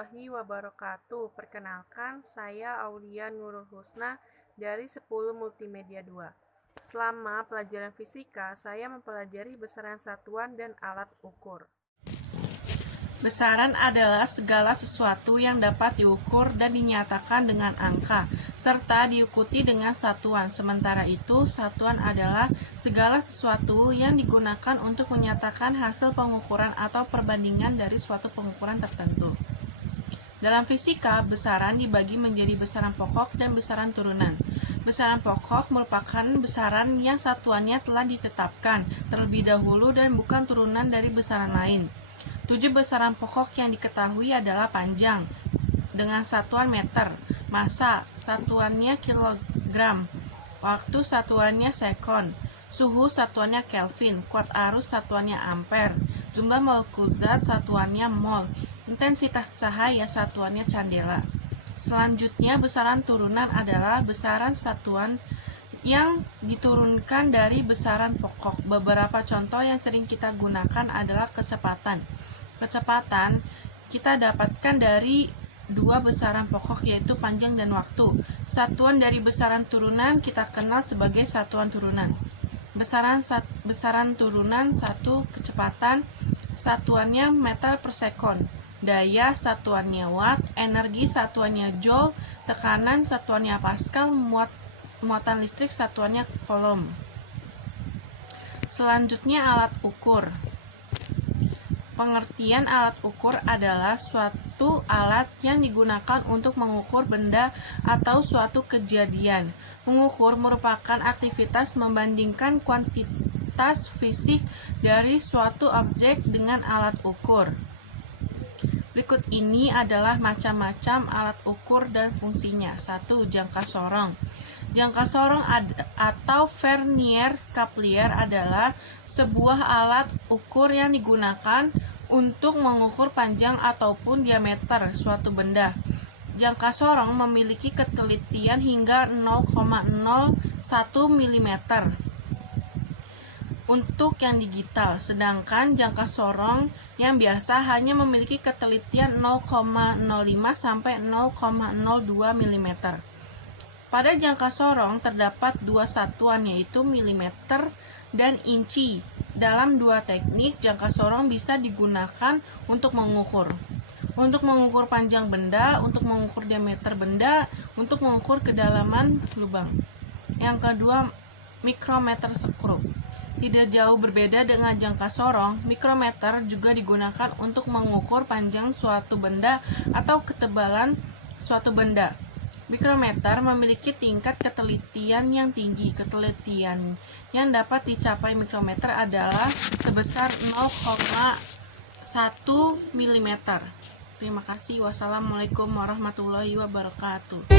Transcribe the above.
warahmatullahi wabarakatuh. Perkenalkan, saya Aulia Nurul Husna dari 10 Multimedia 2. Selama pelajaran fisika, saya mempelajari besaran satuan dan alat ukur. Besaran adalah segala sesuatu yang dapat diukur dan dinyatakan dengan angka, serta diikuti dengan satuan. Sementara itu, satuan adalah segala sesuatu yang digunakan untuk menyatakan hasil pengukuran atau perbandingan dari suatu pengukuran tertentu. Dalam fisika, besaran dibagi menjadi besaran pokok dan besaran turunan. Besaran pokok merupakan besaran yang satuannya telah ditetapkan terlebih dahulu dan bukan turunan dari besaran lain. 7 besaran pokok yang diketahui adalah panjang dengan satuan meter, massa satuannya kilogram, waktu satuannya sekon, suhu satuannya Kelvin, kuat arus satuannya ampere, jumlah molekul zat satuannya mol, intensitas cahaya satuannya candela. Selanjutnya, besaran turunan adalah besaran satuan yang diturunkan dari besaran pokok. Beberapa contoh yang sering kita gunakan adalah kecepatan. Kecepatan kita dapatkan dari dua besaran pokok, yaitu panjang dan waktu. Satuan dari besaran turunan kita kenal sebagai satuan turunan. Besaran turunan 1 kecepatan satuannya meter per sekon, daya satuannya watt, energi satuannya joule, tekanan satuannya pascal, muatan listrik satuannya coulomb. Selanjutnya, alat ukur. Pengertian alat ukur adalah suatu alat yang digunakan untuk mengukur benda atau suatu kejadian. Mengukur merupakan aktivitas membandingkan kuantitas fisik dari suatu objek dengan alat ukur. Berikut ini adalah macam-macam alat ukur dan fungsinya. 1. Jangka sorong. Jangka sorong atau vernier scapulier adalah sebuah alat ukur yang digunakan untuk mengukur panjang ataupun diameter suatu benda. Jangka sorong memiliki ketelitian hingga 0,01 mm untuk yang digital, sedangkan jangka sorong yang biasa hanya memiliki ketelitian 0,05 sampai 0,02 mm. Pada jangka sorong terdapat dua satuan, yaitu milimeter dan inci. Dalam dua teknik, jangka sorong bisa digunakan untuk mengukur panjang benda, untuk mengukur diameter benda, untuk mengukur kedalaman lubang. Yang kedua, mikrometer skrup. Tidak jauh berbeda dengan jangka sorong, mikrometer juga digunakan untuk mengukur panjang suatu benda atau ketebalan suatu benda. Mikrometer memiliki tingkat ketelitian yang tinggi. Ketelitian yang dapat dicapai mikrometer adalah sebesar 0,1 mm. Terima kasih. Wassalamualaikum warahmatullahi wabarakatuh.